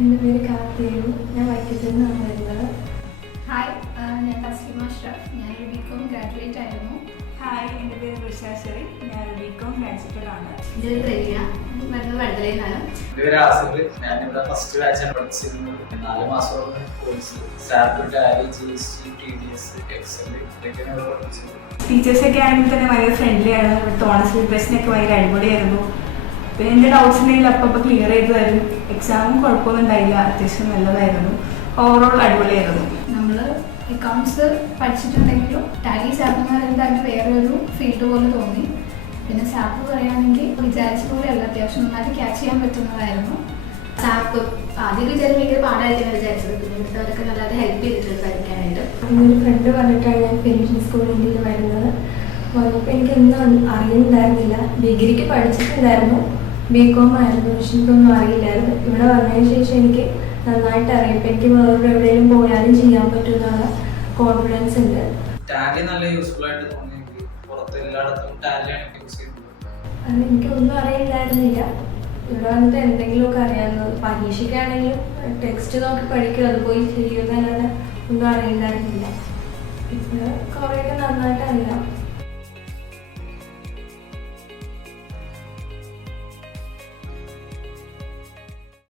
എൻ്റെ പേര് കാർത്തികേയൻ. ഞാൻ വൈക്കത്തിൽ നിന്നാണ് വരുന്നത്. ഹായ്, ഞാൻ തസ്ലിമ അഷ്റഫ്. ഞാനൊരു ബികോം ഗ്രാജുവേറ്റ് ആയിരുന്നു. ഹായ്, എൻ്റെ പേര് ഋഷാശ്വരി. ഞാൻ ബികോം ഗ്രാജുവേറ്റഡ് ആണ്. എൻ്റെ പേര് റെനിയ. വരുന്നത് വഴുതലയിലാണ്. എൻ്റെ പേര് ആസിഫ്. ഞാനിവിടെ ഫസ്റ്റ് ബാച്ചാണ് പഠിച്ചിരുന്നത്. 4 മാസമുള്ള course SAP, Tally, GST, TDS, Excel ഇതൊക്കെയാണ് ഇവിടെ പഠിച്ചത്. ടീച്ചേഴ്സൊക്കെ ആണെങ്കിൽ തന്നെ ഭയങ്കര ഫ്രണ്ട്ലി ആണ്. ഇവിടുത്തെ ഓണസ്റ്റ് പ്രിപ്പറേഷനൊക്കെ ഭയങ്കര അടിപൊളിയായിരുന്നു. പിന്നെ എൻ്റെ ഡൗട്ട്സ് ഉണ്ടെങ്കിൽ അപ്പം ക്ലിയർ ചെയ്ത് തരും. എക്സാമും കുഴപ്പമൊന്നും ഉണ്ടായില്ല, അത്യാവശ്യം നല്ലതായിരുന്നു. ഓവറോൾ അടിപൊളിയായിരുന്നു. നമ്മൾ അക്കൗണ്ട്സ് പഠിച്ചിട്ടുണ്ടെങ്കിലും ടാലി സാപ്പ് എന്ന് പറയുന്നത് അതിന് വേറെ ഒരു ഫീൽഡ് പോലെ തോന്നി. പിന്നെ സാപ്പ് പറയുകയാണെങ്കിൽ വിചാരിച്ച പോലെയല്ല, അത്യാവശ്യം നന്നായിട്ട് ക്യാച്ച് ചെയ്യാൻ പറ്റുന്നതായിരുന്നു. സാപ്പ് ആദ്യം വിചാരിച്ച് ഭയങ്കര പാടായിട്ടാണ് വിചാരിച്ചത്. പിന്നെ ഇവിടുത്തെ അവരൊക്കെ നല്ലതായിട്ട് ഹെൽപ്പ് ചെയ്തിട്ടുണ്ട് പഠിക്കാനായിട്ട്. എന്നൊരു ഫ്രണ്ട് പറഞ്ഞിട്ടാണ് ഞാൻ ഫിനിഷിംഗ് സ്കൂളിൽ വരുന്നത്. വന്നപ്പോൾ എനിക്കൊന്നും അറിയുന്നുണ്ടായിരുന്നില്ല. ഡിഗ്രിക്ക് പഠിച്ചിട്ടുണ്ടായിരുന്നു, ബികോം ആയിരുന്നു, പക്ഷെ എനിക്കൊന്നും അറിയില്ലായിരുന്നു. ഇവിടെ വന്നതിന് ശേഷം എനിക്ക് നന്നായിട്ട് അറിയാം. ഇപ്പം എനിക്ക് വേറെ എവിടെയെങ്കിലും പോയാലും ചെയ്യാൻ പറ്റുമെന്നുള്ള കോൺഫിഡൻസ് ഉണ്ട്. ടാലി നല്ല യൂസ്ഫുൾ ആയിട്ട് തോന്നിയെങ്കിൽ പുറത്ത് എല്ലായിടത്തും ടാലിയാണ് യൂസ് ചെയ്യുന്നത്. അത് എനിക്കൊന്നും അറിയില്ലായിരുന്നില്ല. ഇവിടെ വന്നിട്ട് എന്തെങ്കിലുമൊക്കെ അറിയാവുന്നത്. പരീക്ഷയ്ക്കാണെങ്കിലും ടെക്സ്റ്റ് നോക്കി പഠിക്കുക, അത് പോയി ചെയ്യുന്നതല്ലാതെ ഒന്നും അറിയില്ലായിരുന്നില്ല. പിന്നെ കുറേയൊക്കെ നന്നായിട്ട്